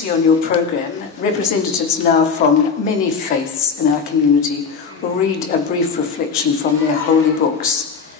see on your programme, representatives now from many faiths in our community will read a brief reflection from their holy books.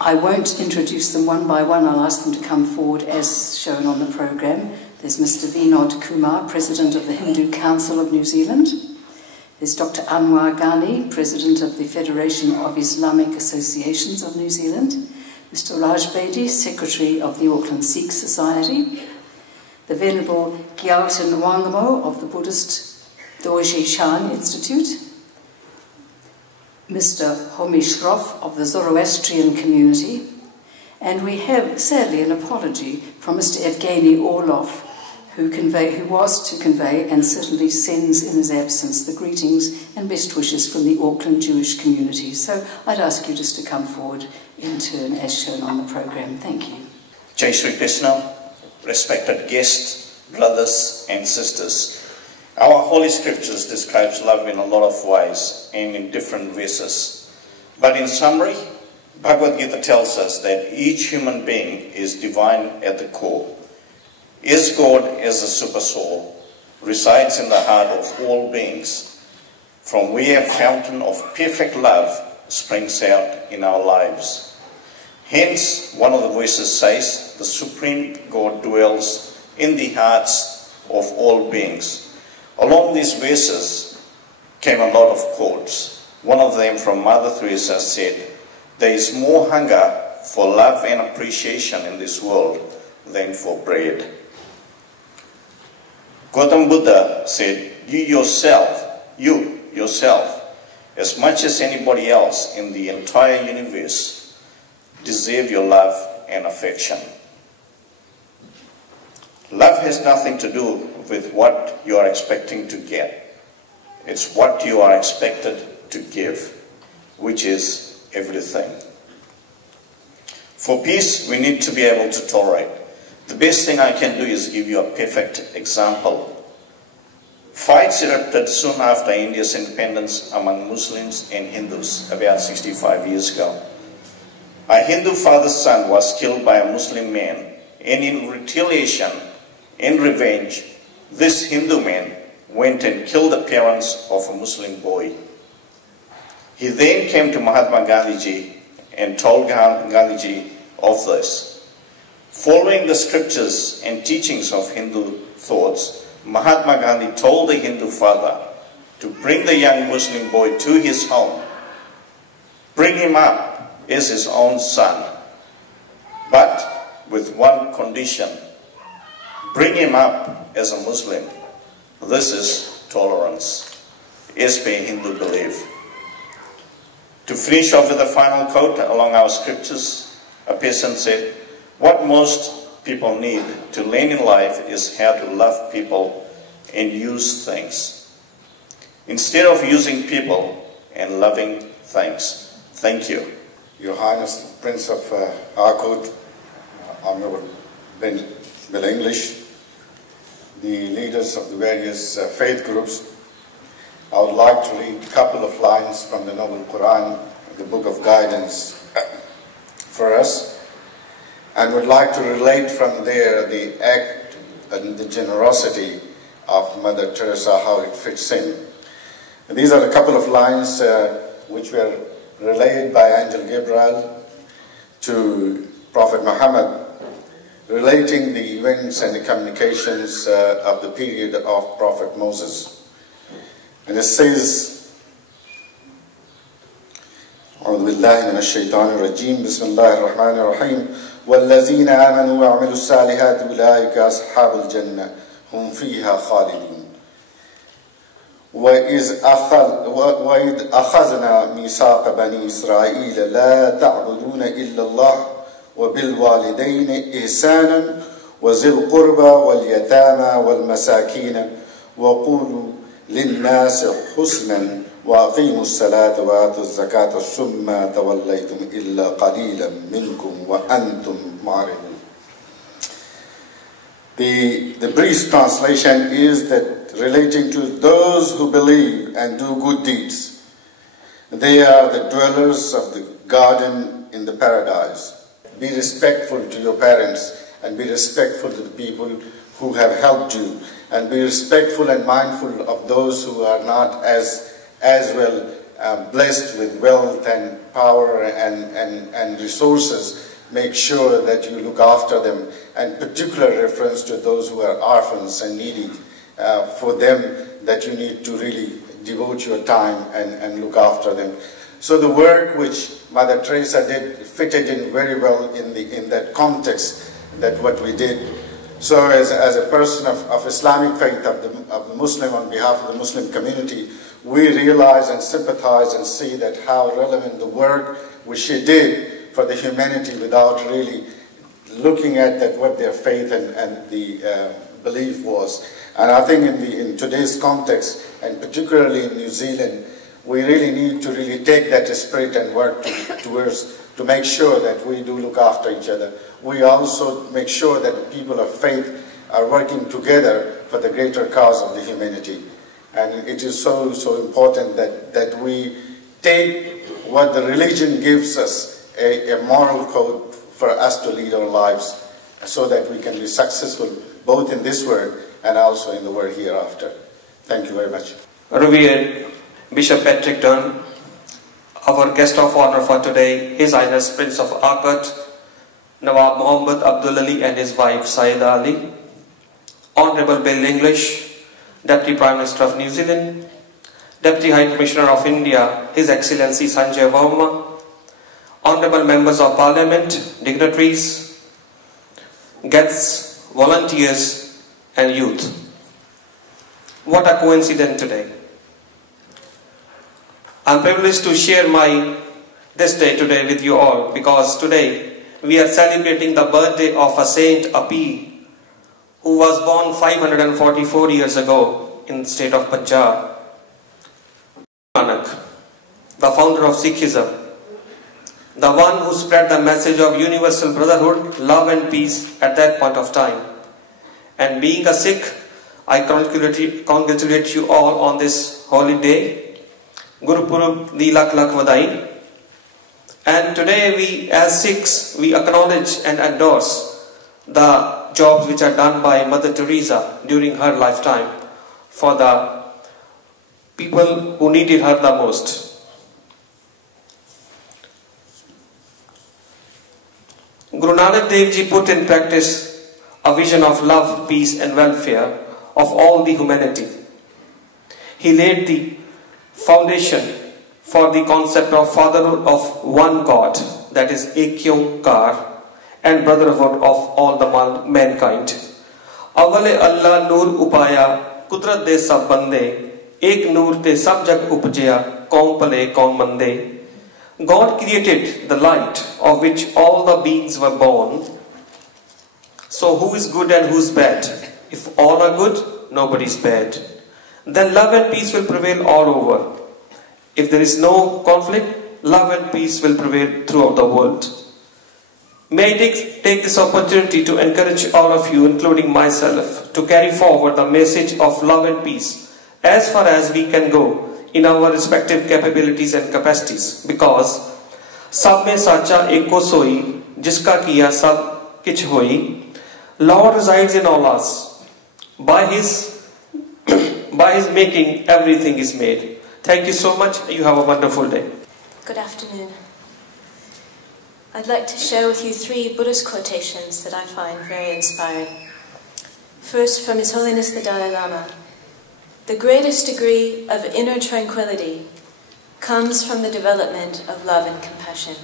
I won't introduce them one by one. I'll ask them to come forward as shown on the programme. There's Mr. Vinod Kumar, President of the Hindu Council of New Zealand. There's Dr. Anwar Ghani, President of the Federation of Islamic Associations of New Zealand. Mr. Raj Bedi, Secretary of the Auckland Sikh Society. The Venerable Gyalten Wangamo of the Buddhist Dorje Shan Institute. Mr. Homi Shroff of the Zoroastrian community. And we have, sadly, an apology from Mr. Evgeny Orlov, who was to convey and certainly sends in his absence the greetings and best wishes from the Auckland Jewish community. So I'd ask you just to come forward in turn as shown on the programme. Thank you. Jai Shri Krishna, respected guests, brothers and sisters. Our Holy Scriptures describes love in a lot of ways and in different verses. But in summary, Bhagavad Gita tells us that each human being is divine at the core, is God as a super soul, resides in the heart of all beings, from where a fountain of perfect love springs out in our lives. Hence, one of the verses says, the Supreme God dwells in the hearts of all beings. Along these verses came a lot of quotes. One of them from Mother Teresa said, there is more hunger for love and appreciation in this world than for bread. Gautam Buddha said, you yourself, as much as anybody else in the entire universe, deserve your love and affection. Love has nothing to do with what you are expecting to get. It's what you are expected to give, which is everything. For peace, we need to be able to tolerate. The best thing I can do is give you a perfect example. Fights erupted soon after India's independence among Muslims and Hindus about 65 years ago. A Hindu father's son was killed by a Muslim man, and in retaliation and revenge, this Hindu man went and killed the parents of a Muslim boy. He then came to Mahatma Gandhiji and told Gandhiji of this. Following the scriptures and teachings of Hindu thoughts, Mahatma Gandhi told the Hindu father to bring the young Muslim boy to his home, bring him up as his own son, but with one condition: bring him up as a Muslim. This is tolerance, as per Hindu belief. To finish off with the final quote along our scriptures, a person said, what most people need to learn in life is how to love people and use things, instead of using people and loving things. Thank you. Your Highness, Prince of Harcourt, Honourable Bill English, the leaders of the various faith groups, I would like to read a couple of lines from the Noble Quran, the Book of Guidance, for us, and would like to relate from there the act and the generosity of Mother Teresa, how it fits in. And these are a couple of lines which were relayed by Angel Gabriel to Prophet Muhammad, relating the events and the communications of the period of Prophet Moses. And it says, أعوذ بالله من الشيطان الرجيم بسم الله الرحمن الرحيم والذين آمنوا وعملوا الصالحات أولئك أصحاب الجنة هم فيها خالدون وإذ أخذنا ميثاق بني إسرائيل لا تعبدون إلا الله وبالوالدين إحسانا وذي القربى واليتامى والمساكين وقولوا للناس حسنا وأقيموا الصلاة وآتوا الزكاة ثم توليتم إلا قليلا منكم وأنتم معرضون. The brief translation is that relating to those who believe and do good deeds, they are the dwellers of the garden in the paradise. Be respectful to your parents and be respectful to the people who have helped you, and be respectful and mindful of those who are not as well blessed with wealth and power and resources. Make sure that you look after them, and particular reference to those who are orphans and needy. For them, that you need to really devote your time and look after them. So the work which Mother Teresa did fitted in very well in that context, that what we did. So as a person of Islamic faith, of the Muslim, on behalf of the Muslim community, we realize and sympathize and see that how relevant the work which she did for the humanity, without really looking at that what their faith and the belief was. And I think in today's context, and particularly in New Zealand, we really need to really take that spirit and work to make sure that we do look after each other. We also make sure that the people of faith are working together for the greater cause of the humanity. And it is so important that we take what the religion gives us, a moral code for us to lead our lives, so that we can be successful both in this world and also in the world hereafter. Thank you very much. Revered Bishop Patrick Dunn, our guest of honor for today, His Highness Prince of Arcot, Nawab Muhammad Abdul Ali and his wife Saida Ali, Honorable Bill English, Deputy Prime Minister of New Zealand, Deputy High Commissioner of India, His Excellency Sanjay Verma, Honorable Members of Parliament, dignitaries, guests, volunteers and youth. What a coincidence today. I am privileged to share this day today with you all, because today we are celebrating the birthday of a Saint Api, who was born 544 years ago in the state of Punjab. Nanak, the founder of Sikhism, the one who spread the message of universal brotherhood, love and peace at that point of time. And being a Sikh, I congratulate you all on this holy day. Guru Purab di lakh lakh vadai. And today we as Sikhs, we acknowledge and endorse the jobs which are done by Mother Teresa during her lifetime for the people who needed her the most. Guru Nanak Dev Ji put in practice a vision of love, peace and welfare of all the humanity. He laid the foundation for the concept of fatherhood of one God, that is Ek Onkar, and brotherhood of all the mankind. Avale Allah Noor Upaya, Kudrat de sab bande, Ek Noor te sab jag upjaya, Kaun pale kaun mande. God created the light of which all the beings were born. So who is good and who is bad? If all are good, nobody is bad. Then love and peace will prevail all over. If there is no conflict, love and peace will prevail throughout the world. May I take this opportunity to encourage all of you, including myself, to carry forward the message of love and peace as far as we can go in our respective capabilities and capacities, because sab mein sacha eko soi, jiska kiya sab kich hoi. Lord resides in all us. By his making, everything is made. Thank you so much. You have a wonderful day. Good afternoon. I'd like to share with you 3 Buddhist quotations that I find very inspiring. First, from His Holiness the Dalai Lama. The greatest degree of inner tranquility comes from the development of love and compassion.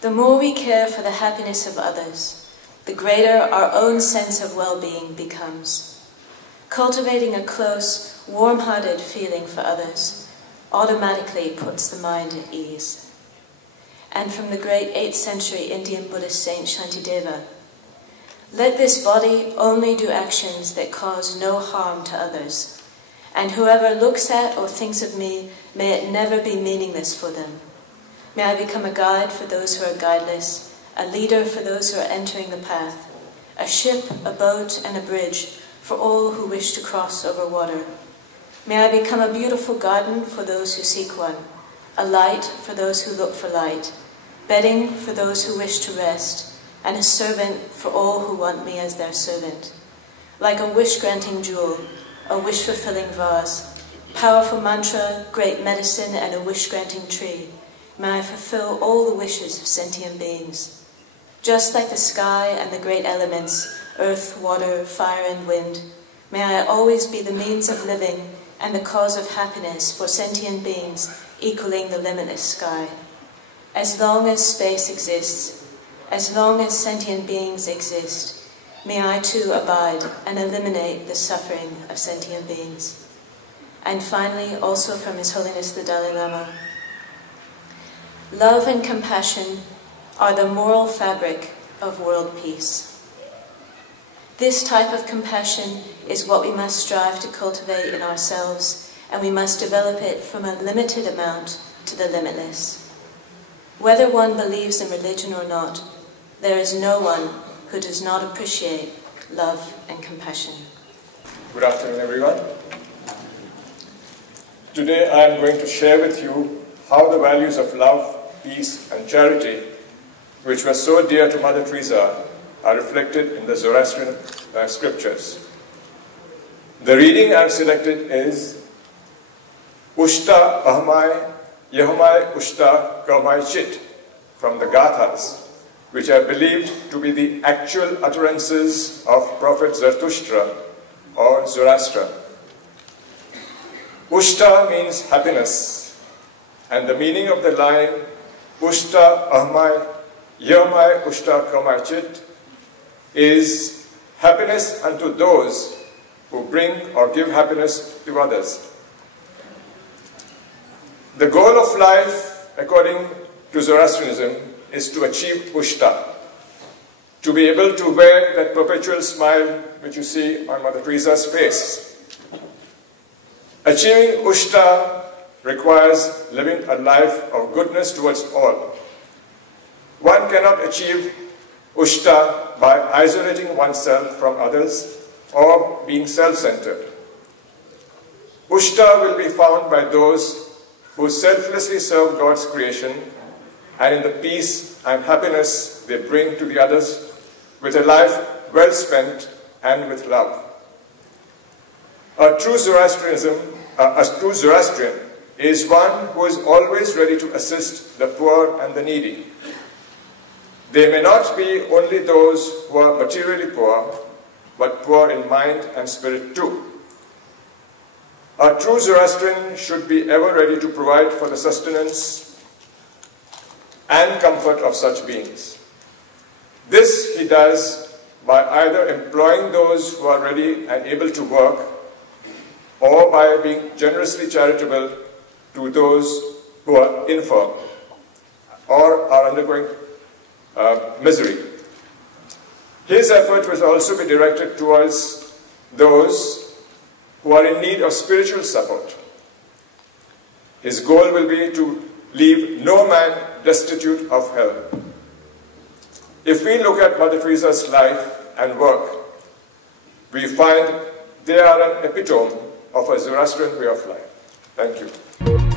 The more we care for the happiness of others, the greater our own sense of well-being becomes. Cultivating a close, warm-hearted feeling for others automatically puts the mind at ease. And from the great 8th century Indian Buddhist saint Shantideva, let this body only do actions that cause no harm to others, and whoever looks at or thinks of me, may it never be meaningless for them. May I become a guide for those who are guideless, a leader for those who are entering the path, a ship, a boat, and a bridge for all who wish to cross over water. May I become a beautiful garden for those who seek one, a light for those who look for light, bedding for those who wish to rest, and a servant for all who want me as their servant. like a wish-granting jewel, a wish-fulfilling vase, powerful mantra, great medicine, and a wish-granting tree, may I fulfill all the wishes of sentient beings. Just like the sky and the great elements, earth, water, fire, and wind, may I always be the means of living and the cause of happiness for sentient beings equaling the limitless sky. As long as space exists, as long as sentient beings exist, may I too abide and eliminate the suffering of sentient beings. And finally, also from His Holiness the Dalai Lama, love and compassion are the moral fabric of world peace. This type of compassion is what we must strive to cultivate in ourselves, and we must develop it from a limited amount to the limitless. Whether one believes in religion or not, there is no one who does not appreciate love and compassion. Good afternoon, everyone. Today I am going to share with you how the values of love, peace, and charity, which were so dear to Mother Teresa, are reflected in the Zoroastrian scriptures. The reading I have selected is Ushta Ahmai Yahmai Ushta Kamai Chit from the Gathas, which are believed to be the actual utterances of Prophet Zarathustra or Zoroaster. Ushta means happiness, and the meaning of the line Ushta Ahmai Yahmai Ushta Kamai Chit is happiness unto those who bring or give happiness to others. The goal of life, according to Zoroastrianism, is to achieve Ushta, to be able to wear that perpetual smile which you see on Mother Teresa's face. Achieving Ushta requires living a life of goodness towards all. One cannot achieve Ushta by isolating oneself from others or being self-centered. Ushta will be found by those who selflessly serve God's creation and in the peace and happiness they bring to the others with a life well spent and with love. A true Zoroastrian is one who is always ready to assist the poor and the needy. They may not be only those who are materially poor, but poor in mind and spirit too. A true Zoroastrian should be ever ready to provide for the sustenance and comfort of such beings. This he does by either employing those who are ready and able to work, or by being generously charitable to those who are infirm or are undergoing misery. His effort will also be directed towards those who are in need of spiritual support. His goal will be to leave no man destitute of help. If we look at Mother Teresa's life and work, we find they are an epitome of a Zoroastrian way of life. Thank you.